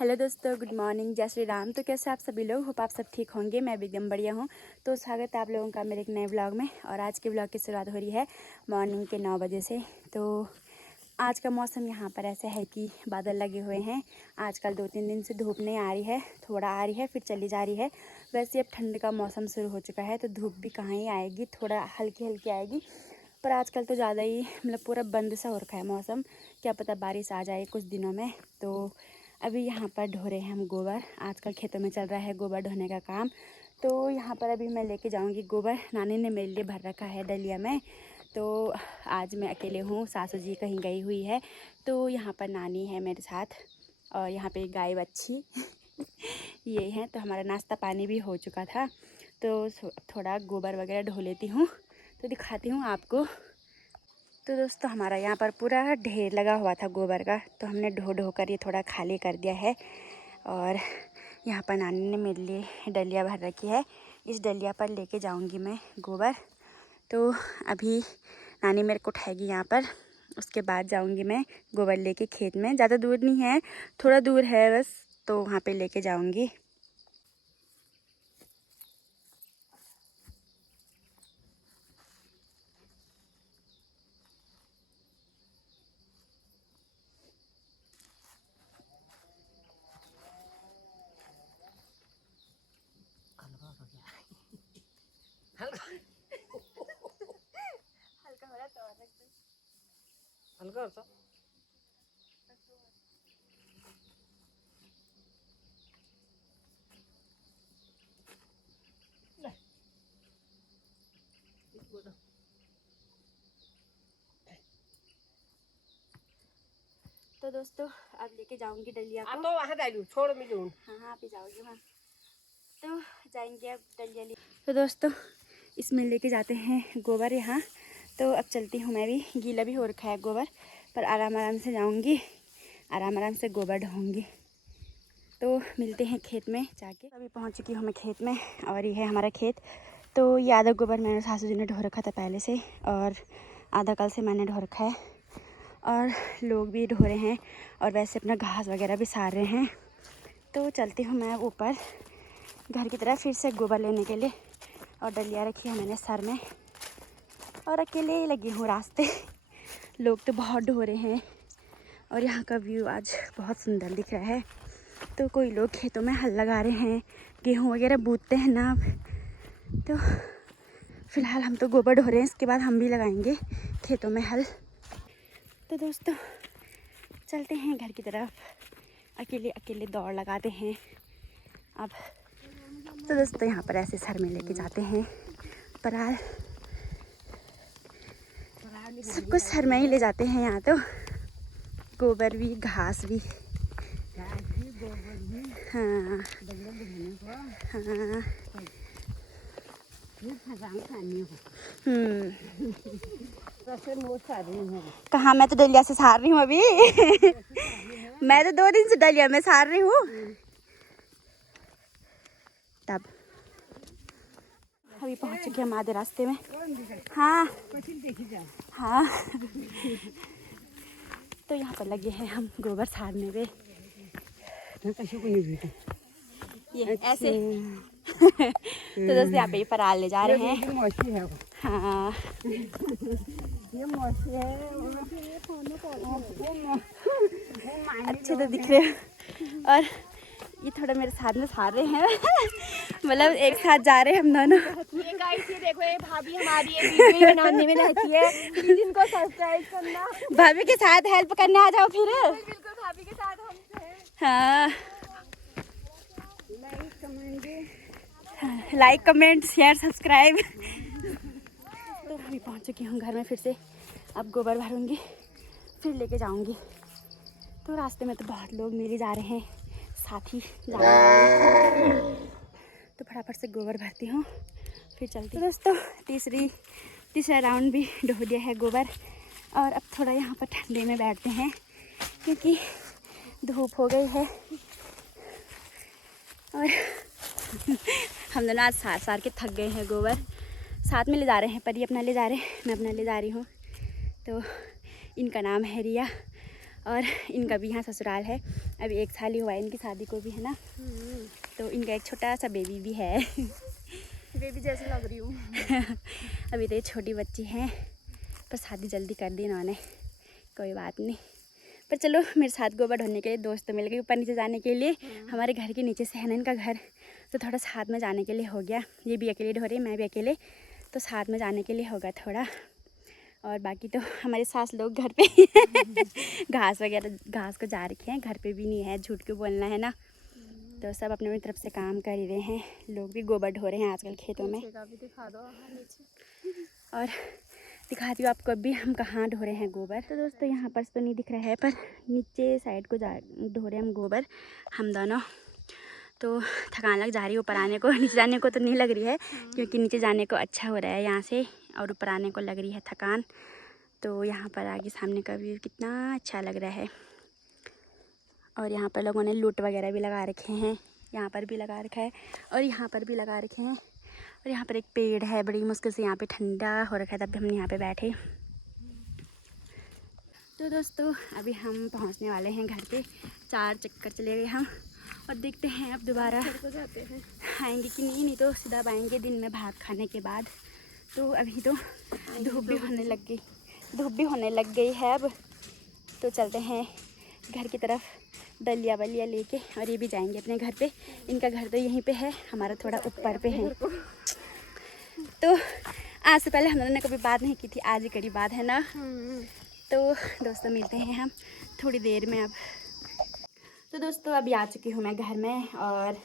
Hello दोस्तों, good morning, जय श्री राम। तो कैसे आप सभी लोग, होप आप सब ठीक होंगे। मैं भी एकदम बढ़िया हूँ। तो स्वागत है आप लोगों का मेरे एक नए ब्लॉग में। और आज के ब्लॉग की शुरुआत हो रही है मॉर्निंग के 9 बजे से। तो आज का मौसम यहाँ पर ऐसा है कि बादल लगे हुए हैं। आजकल 2-3 दिन से धूप नहीं आ रही है, थोड़ा आ रही है फिर चली जा रही है। वैसे अब ठंड का मौसम शुरू हो चुका है तो धूप भी कहाँ ही आएगी, थोड़ा हल्की हल्की आएगी। पर आजकल तो ज़्यादा ही मतलब पूरा बंद सा हो रखा है मौसम। क्या पता बारिश आ जाए कुछ दिनों में। तो अभी यहाँ पर ढो रहे हैं हम गोबर। आजकल खेतों में चल रहा है गोबर ढोने का काम। तो यहाँ पर अभी मैं लेके जाऊँगी गोबर। नानी ने मेरे लिए भर रखा है डलिया में। तो आज मैं अकेले हूँ, सासू जी कहीं गई हुई है। तो यहाँ पर नानी है मेरे साथ और यहाँ पे गाय बच्ची ये हैं। तो हमारा नाश्ता पानी भी हो चुका था। तो थोड़ा गोबर वगैरह ढो लेती हूँ तो दिखाती हूँ आपको। तो दोस्तों हमारा यहाँ पर पूरा ढेर लगा हुआ था गोबर का, तो हमने ढो ढो कर ये थोड़ा खाली कर दिया है। और यहाँ पर नानी ने मेरे लिए डलिया भर रखी है। इस डलिया पर लेके जाऊँगी मैं गोबर। तो अभी नानी मेरे को उठाएगी यहाँ पर, उसके बाद जाऊँगी मैं गोबर लेके खेत में। ज़्यादा दूर नहीं है, थोड़ा दूर है बस, तो वहाँ पर लेके जाऊँगी। हल्का हो रहा तो हल्का होता। तो दोस्तों अब लेके जाऊंगी डलिया को। तो वहाँ डालू छोड़ मिलूँ। हाँ हाँ, आप ही जाओगे वहाँ। तो जाएंगे अब डलिया ले। तो दोस्तों इसमें लेके जाते हैं गोबर यहाँ। तो अब चलती हूँ मैं भी, गीला भी हो रखा है गोबर, पर आराम आराम से जाऊँगी, आराम आराम से गोबर ढोऊँगी। तो मिलते हैं खेत में जाके। अभी पहुँच चुकी हूँ मैं खेत में और ये है हमारा खेत। तो ये आधा गोबर मैंने सासू जी ने ढो रखा था पहले से, और आधा कल से मैंने ढो रखा है। और लोग भी ढो रहे हैं और वैसे अपना घास वगैरह भी सार रहे हैं। तो चलती हूँ मैं ऊपर घर की तरफ फिर से गोबर लेने के लिए। और डलिया रखी है मैंने सर में और अकेले ही लगी हूँ रास्ते। लोग तो बहुत ढो रहे हैं और यहाँ का व्यू आज बहुत सुंदर दिख रहा है। तो कोई लोग खेतों में हल लगा रहे हैं, गेहूँ वगैरह बूतते हैं ना। तो फिलहाल हम तो गोबर ढो रहे हैं, इसके बाद हम भी लगाएंगे खेतों में हल। तो दोस्तों चलते हैं घर की तरफ, अकेले अकेले दौड़ लगाते हैं अब। तो दोस्तों यहाँ पर ऐसे सर में लेके जाते हैं पराल, सब कुछ सर में ही ले जाते हैं यहाँ। तो गोबर भी घास भी। हाँ हाँ कहाँ, मैं तो डलिया से सार रही हूँ अभी मैं तो 2 दिन से डलिया में सार रही हूँ। तब अभी पहुँच चुके हम आधे रास्ते में। हाँ हाँ तो यहाँ पर लगे हैं हम गोबर सारने पे। ये ऐसे तो दोस्तों यहाँ पे ही पराल ले जा रहे हैं। हाँ ये मौसी है, अच्छे तो दिख रहे हैं। और ये थोड़ा मेरे साथ में सार रहे हैं मतलब एक साथ जा रहे हैं हम दोनों। ये गाइस, ये देखो ये भाभी हमारी ये वीडियो बनाने में रहती है, प्लीज इनको सब्सक्राइब करना। भाभी के साथ हेल्प करने आ जाओ फिर। बिल्कुल भाभी के साथ हम हैं। हाँ लाइक कमेंट शेयर सब्सक्राइब। तो अभी पहुंच चुकी हूँ घर में फिर से। अब गोबर भरूंगी फिर लेके जाऊंगी। तो रास्ते में तो बहुत लोग मिल जा रहे हैं, साथी जाने वाले। तो फटाफट से गोबर भरती हूँ फिर चलती हूँ। दोस्तों तीसरा राउंड भी ढो दिया है गोबर। और अब थोड़ा यहाँ पर ठंडे में बैठते हैं क्योंकि धूप हो गई है। और हम दोनों आज सार के थक गए हैं गोबर। साथ में ले जा रहे हैं, पर ये अपना ले जा रहे हैं, मैं अपना ले जा रही हूँ। तो इनका नाम है रिया और इनका भी यहाँ ससुराल है। अभी 1 साल ही हुआ है इनकी शादी को भी, है ना। तो इनका एक छोटा सा बेबी भी है। बेबी जैसी लग रही हूँ। अभी तो ये छोटी बच्ची हैं, पर शादी जल्दी कर दी इन्होंने, कोई बात नहीं। पर चलो, मेरे साथ गोबर ढोने के लिए दोस्त मिल गई ऊपर नीचे जाने के लिए। हमारे घर के नीचे से है ना इनका घर, तो थोड़ा साथ में जाने के लिए हो गया। ये भी अकेले ढो रही, मैं भी अकेले, तो साथ में जाने के लिए होगा थोड़ा। और बाकी तो हमारे सास लोग घर पे घास वगैरह, घास को जा रखे हैं, घर पे भी नहीं है, झूठ क्यों बोलना, है ना। तो सब अपने अपनी तरफ से काम कर ही रहे हैं। लोग भी गोबर ढो रहे हैं आजकल खेतों में। भी दिखा दो और दिखाती हूँ आपको अभी हम कहाँ ढो रहे हैं गोबर। तो दोस्तों यहाँ पर तो नहीं दिख रहा है, पर नीचे साइड को ढो रहे हैं हम गोबर, हम दोनों। तो थकान लग जा रही है ऊपर आने को, नीचे जाने को तो नहीं लग रही है, क्योंकि नीचे जाने को अच्छा हो रहा है यहाँ से, और ऊपर आने को लग रही है थकान। तो यहाँ पर आगे सामने का व्यू कितना अच्छा लग रहा है। और यहाँ पर लोगों ने लूट वगैरह भी लगा रखे हैं, यहाँ पर भी लगा रखा है और यहाँ पर भी लगा रखे हैं। और यहाँ पर एक पेड़ है, बड़ी मुश्किल से यहाँ पे ठंडा हो रखा है, तब भी हमने यहाँ पे बैठे। तो दोस्तों अभी हम पहुँचने वाले हैं घर पे। 4 चक्कर चले गए हम, और देखते हैं अब दोबारा जाते हैं आएंगे कि नहीं तो सीधा अब आएंगे दिन में भात खाने के बाद। तो अभी तो धूप भी होने लग गई है अब। तो चलते हैं घर की तरफ, दलिया वलिया लेके, और ये भी जाएंगे अपने घर पे। इनका घर तो यहीं पे है, हमारा थोड़ा ऊपर पे है। तो आज से पहले हम लोगों ने कभी बात नहीं की थी, आज ही करी बात, है ना। तो दोस्तों मिलते हैं हम थोड़ी देर में अब। तो दोस्तों अभी आ चुकी हूँ मैं घर में, और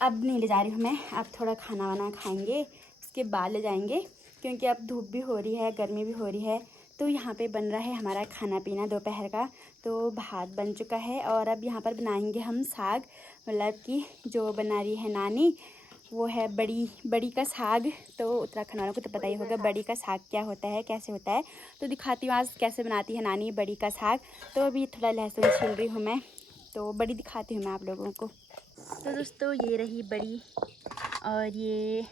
अब नहीं ले जा रही हूँ मैं, अब थोड़ा खाना वाना खाएंगे, उसके बाद ले जाएंगे, क्योंकि अब धूप भी हो रही है, गर्मी भी हो रही है। तो यहाँ पे बन रहा है हमारा खाना पीना दोपहर का। तो भात बन चुका है, और अब यहाँ पर बनाएंगे हम साग, मतलब कि जो बना रही है नानी, वो है बड़ी का साग। तो उत्तराखंड वालों को तो पता ही होगा बड़ी का साग क्या होता है, कैसे होता है। तो दिखाती हूँ आज कैसे बनाती है नानी बड़ी का साग। तो अभी थोड़ा लहसुन छील रही हूँ मैं, तो बड़ी दिखाती हूँ मैं आप लोगों को। तो दोस्तों ये रही बड़ी, और ये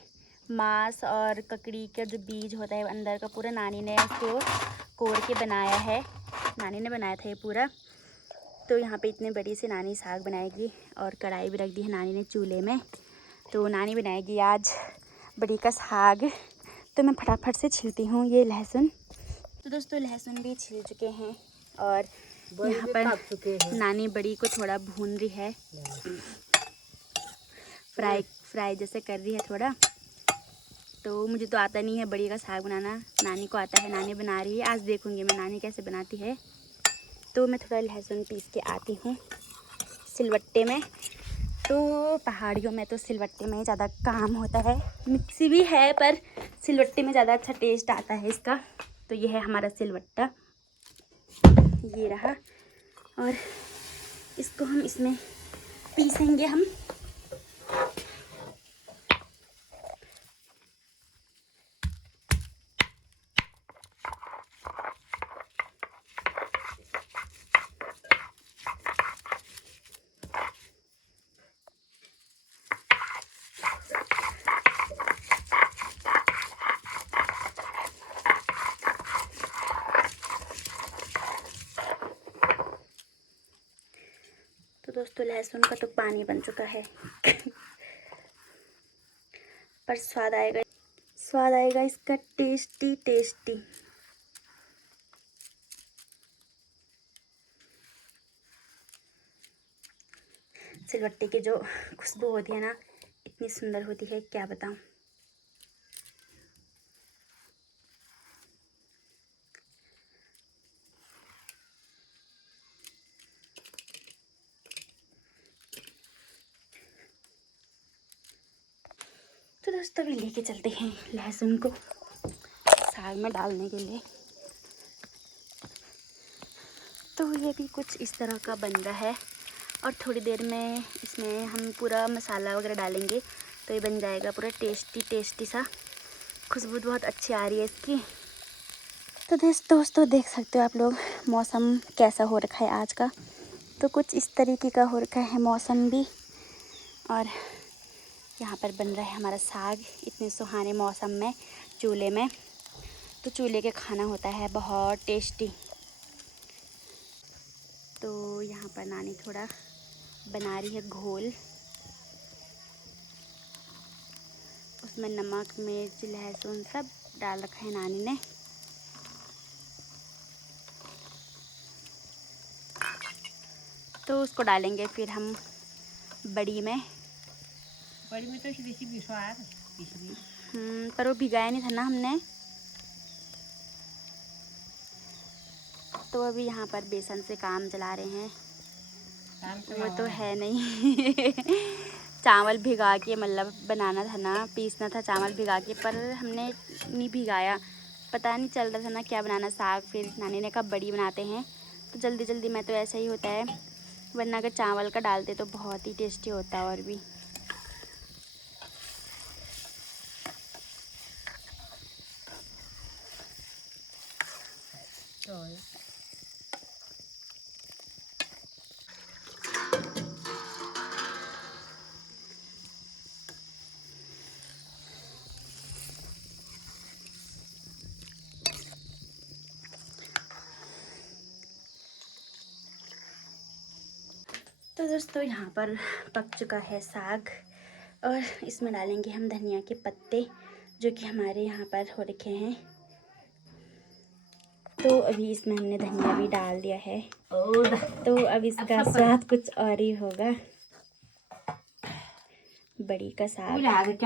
मांस और ककड़ी का जो बीज होता है अंदर का, पूरा नानी ने इसको कोर के बनाया है, नानी ने बनाया था ये पूरा। तो यहाँ पे इतने बड़ी से नानी साग बनाएगी, और कढ़ाई भी रख दी है नानी ने चूल्हे में। तो नानी बनाएगी आज बड़ी का साग। तो मैं फटाफट से छीलती हूँ ये लहसुन। तो दोस्तों लहसुन भी छील चुके हैं, और यहाँ पर नानी बड़ी को थोड़ा भून रही है, फ्राई जैसे कर रही है थोड़ा। तो मुझे तो आता नहीं है बड़ी का साग बनाना, नानी को आता है, नानी बना रही है। आज देखूँगी मैं नानी कैसे बनाती है। तो मैं थोड़ा लहसुन पीस के आती हूँ सिलवट्टे में। तो पहाड़ियों में तो सिलवट्टे में ज़्यादा काम होता है, मिक्सी भी है पर सिलवट्टे में ज़्यादा अच्छा टेस्ट आता है इसका। तो ये है हमारा सिलवट्टा, ये रहा, और इसको हम इसमें पीसेंगे हम। तो दोस्तों लहसुन का तो पानी बन चुका है पर स्वाद आएगा इसका टेस्टी। सिलवट्टे की जो खुशबू होती है ना, इतनी सुंदर होती है, क्या बताऊं। तो दोस्तों भी लेके चलते हैं लहसुन को साग में डालने के लिए। तो ये भी कुछ इस तरह का बन रहा है, और थोड़ी देर में इसमें हम पूरा मसाला वगैरह डालेंगे, तो ये बन जाएगा पूरा टेस्टी सा। खुशबू बहुत अच्छी आ रही है इसकी। तो दोस्तों देख सकते हो आप लोग मौसम कैसा हो रखा है आज का। तो कुछ इस तरीके का हो रखा है मौसम भी, और यहाँ पर बन रहा है हमारा साग इतने सुहाने मौसम में चूल्हे में। तो चूल्हे के खाना होता है बहुत टेस्टी। तो यहाँ पर नानी थोड़ा बना रही है घोल। उसमें नमक, मिर्च, लहसुन सब डाल रखा है नानी ने। तो उसको डालेंगे फिर हम बड़ी में। बड़ी में तो देसी विश्वास पिछली। पर वो भिगाया नहीं था ना हमने। तो अभी यहाँ पर बेसन से काम चला रहे हैं। वो तो है नहीं चावल भिगा के मतलब बनाना था ना, पीसना था चावल भिगा के, पर हमने नहीं भिगाया। पता नहीं चल रहा था ना क्या बनाना, साग। फिर नानी ने कहा बड़ी बनाते हैं, तो जल्दी जल्दी में तो ऐसा ही होता है, वरना अगर चावल का डालते तो बहुत ही टेस्टी होता। और भी तो दोस्तों यहाँ पर पक चुका है साग, और इसमें डालेंगे हम धनिया के पत्ते, जो कि हमारे यहाँ पर हो रखे हैं। तो अभी इसमें हमने धनिया भी डाल दिया है, तो अब इसका स्वाद कुछ और ही होगा। बड़ी का साग।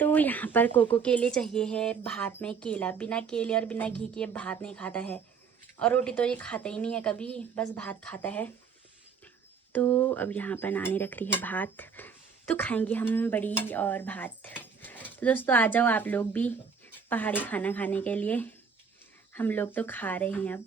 तो यहाँ पर कोको के लिए चाहिए है भात में केला। बिना केले और बिना घी के भात नहीं खाता है, और रोटी तो ये खाता ही नहीं है कभी, बस भात खाता है। तो अब यहाँ पर नानी रख रही है भात, तो खाएंगे हम बड़ी और भात। तो दोस्तों आ जाओ आप लोग भी पहाड़ी खाना खाने के लिए। हम लोग तो खा रहे हैं अब।